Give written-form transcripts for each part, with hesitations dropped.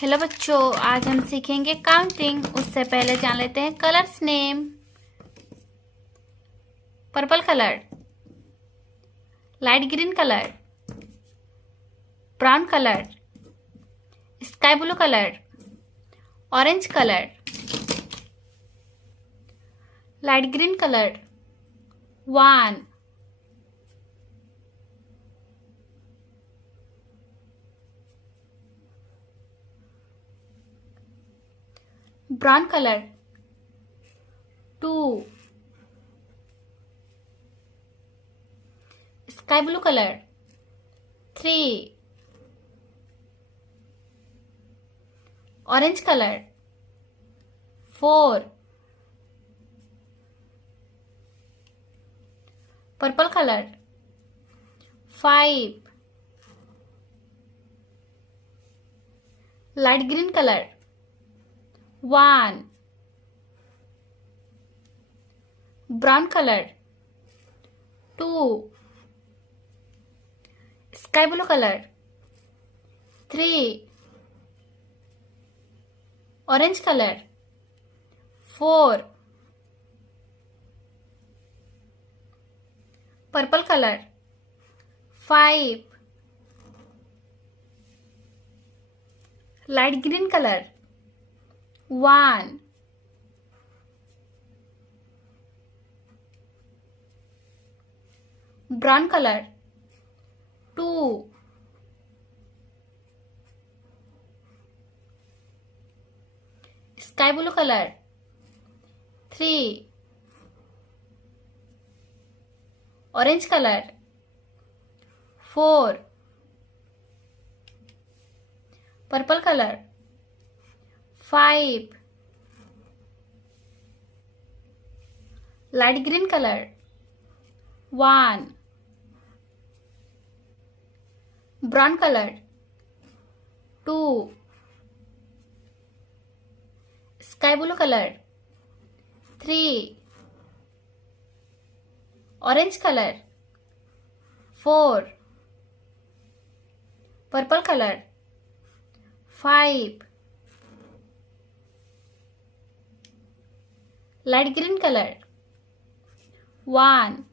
Hello बच्चों, आज हम सीखेंगे काउंटिंग। उससे पहले जान लेते हैं colours name. Purple colour, light green colour, brown colour, sky blue colour, orange colour, light green colour 1, brown color 2, sky blue color 3, orange color 4, purple color 5, light green color 1, brown color 2, sky blue color 3, orange color 4, purple color 5, light green color 1, brown color 2, sky blue color 3, orange color 4, purple color 5, light green color 1, brown color 2, sky blue color 3, orange color 4, purple color 5, light green color 1,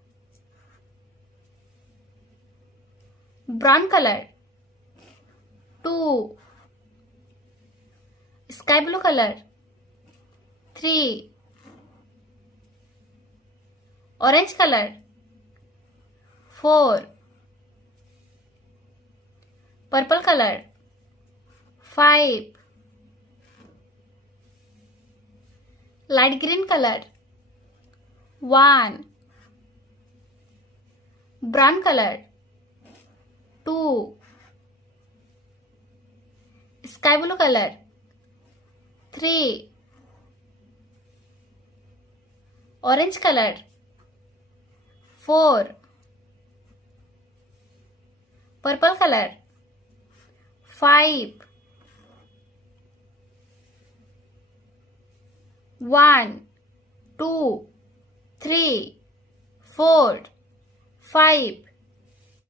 brown color 2, sky blue color 3, orange color 4, purple color 5, light green color 1, brown color 2, sky blue color 3, orange color 4, purple color 5, 1, 2, 3, 4, 5,